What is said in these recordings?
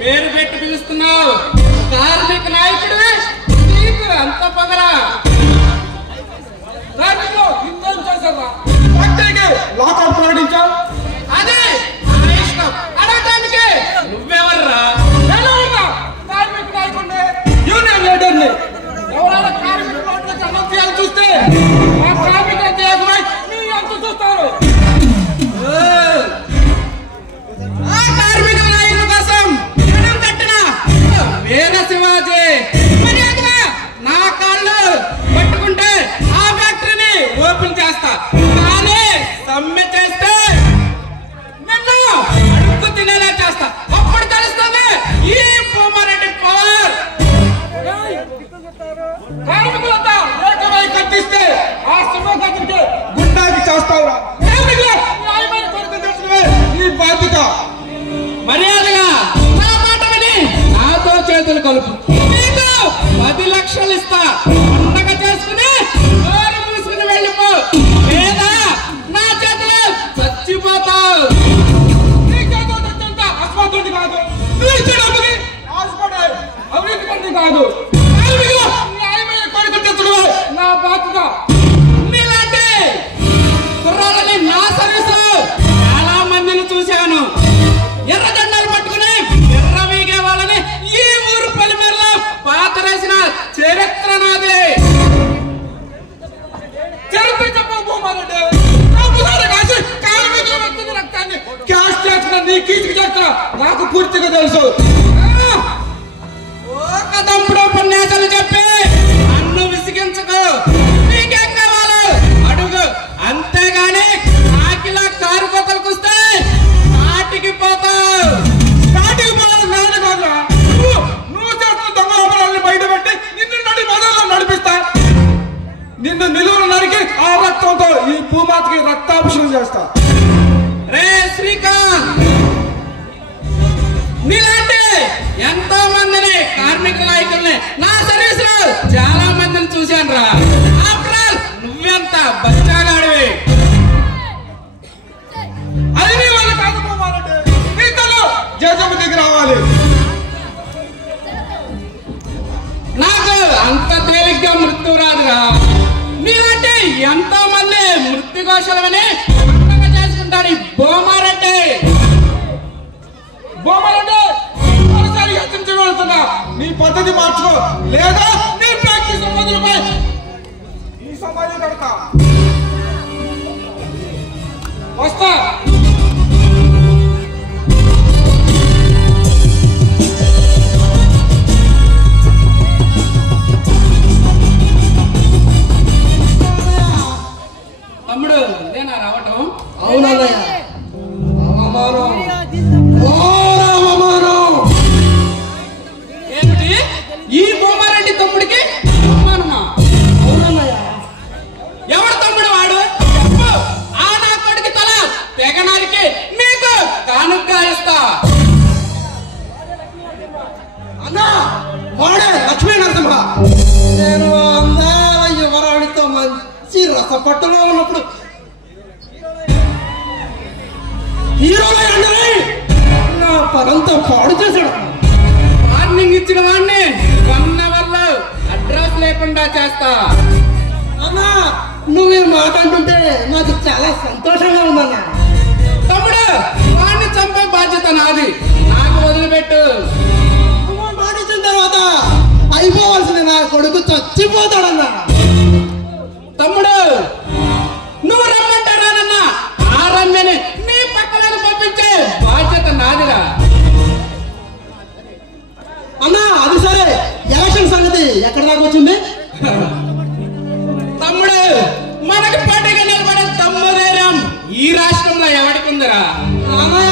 పేరు పెట్టి పిలుస్తున్నావు కార్మిక నాయకుడు నీకు అంత పగరా కార్మికులు యుద్ధం చేశారా లాకౌట్ ప్రకటించావు అదే అడగటానికి నువ్వెవర్రా కార్మిక నాయకుడిని యూనియన్ లీడర్ని ఎవరైనా కార్మికులు సమస్యలు చూస్తే ఆ కార్మికుల దేశమై మీ అంత చూస్తారు వీర శివాజీ మర్యాదగా నా కాళ్ళు పట్టుకుంటే ఆ ఫ్యాక్టరీని ఓపెన్ చేస్తా కానీ సమ్మె చేస్తే నిన్ను అడుగు తినేలా చేస్తా అప్పుడు తెలుస్తుంది ఈ భూమారెడ్డి పవర్ కార్మికులంతా ఏకమై కట్టిస్తే ఆ శివగతికి గుండాకి చేస్తావురా న్యాయమైన కొరత తెలుసుకునే ఈ బాధ్యత మర్యాదగా చేతులు కలుపు నీకు 10 లక్షలు ఇస్తా పండగ చేసుకుని నోరు మూసుకుని వెళ్ళిపో లేదా నా చేతిలో చచ్చిపోతావు నీ చేతిలో చచ్చేంత అస్వాతంత్రి కాదు అవినీతి మంది కాదు న్యాయమైన కోరిక తెచ్చుడు నా బాధ్యత నీలాంటి కుర్రాళ్ళని నా సర్వీసులో చాలా మందిని చూశాను ఎర్ర జెండాలు పట్టుకుని ఎర్రవీగే వాళ్ళని ఈ ఊరు పలిమేరలో పాతరేసిన చరిత్ర నాదే చరిత్ర చెప్పబోమానంటే కాసి కార్మికుల వ్యక్తి రక్తాన్ని క్యాష్ చేసిన నీ కీచుకు చరిత్ర నాకు పూర్తిగా తెలుసు ఒక తప్పుడు ఉపన్యాసాలు చెప్పి నన్ను విసిగించకు నీకేం కావాలి అడుగు అంతేగాని ఆకిలా కారు కోతలకు వస్తే నాటికి పోతావు నాటికి పోవాలి నాన్న కాదురా నువ్వు చేసిన దొంగ అమరాలని బయటపెట్టి నిన్ను నడి మొదలు నడిపిస్తా నిన్ను నిలువును నరికి ఆ రక్తంతో ఈ భూమాతకి రక్తాభిషేకం చేస్తా రే శ్రీకాంత్ నీలాంటి మృత్యు రాదురా. నీలాంటి ఎంతో మంది మృత్యుకోశలమని పండగ చేసుకుంటాడు ఈ భూమారెడ్డి. వెళ్తున్నా నీ పద్ధతి మార్చుకో, లేదా నీ ప్రాక్టీస్ మొదలుపై ఈ సమాజం కడతా వస్తా. తమ్ముడు ఇదేనా రావటం? అవునన్నయ్య. ఏమిటి ఈ భూమారెడ్డి తమ్ముడికి అవమానమా? అవునన్నయ్య. ఎవడు తమ్ముడు వాడు? చెప్పు. ఆ నా కొడుకు తల తెగనానికి నీకు కానుక ఇస్తా. అన్నా వాడే లక్ష్మీ నరసింహ. నేను అందాల యువరాడితో మంచి రసపట్టులో ఉన్నప్పుడు హీరోలే అందరూ నా పనంతా పాడు చేశాడు. వార్నింగ్ ఇచ్చిన వాడిని 1 అవర్లో అడ్రస్ లేకుండా చేస్తా. అన్నా నువ్వు ఈ మాట అంటుంటే నాకు చాలా సంతోషంగా ఉందన్నా. తమ్ముడు వాడిని చంపే బాధ్యత నాది, నాకు వదిలిపెట్టు. నువ్వు మాట ఇచ్చిన తర్వాత అయిపోవాల్సిన నా కొడుకు చచ్చిపోతాడన్నా. తమ్ముడు నువ్వు రమ్మంటారానన్నా ఆ రమ్యని నీ పక్కన పంపించే బాధ్యత నాదిరా. అన్నా అది సరే, ఎలక్షన్ సంగతి ఎక్కడ దాకా వచ్చింది? తమ్ముడు మనకి పోటీగా నిలబడే తమ్ముదేరం ఈ రాష్ట్రంలో ఎవడికిందిరా? అన్నయ్య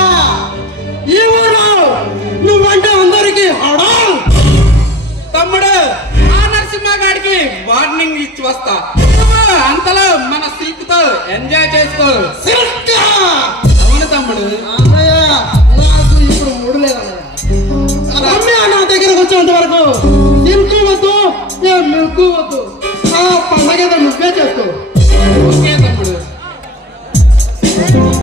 ఈ ఊళ్ళో నువ్వంటే అందరికి హడా. తమ్ముడు ఆ నరసింహగాడికి వార్నింగ్ ఇచ్చి వస్తా. నువ్వు అంతలో మన సిల్క్ తో ఎంజాయ్ చేసుకో. అవును తమ్ముడు. అన్నయ్య నాకు ఇప్పుడు మూడు లేదన్నయ్య. రమ్య నా దగ్గరకు వచ్చేంత వరకు సిల్కు వద్దు, మిల్కు వద్దు.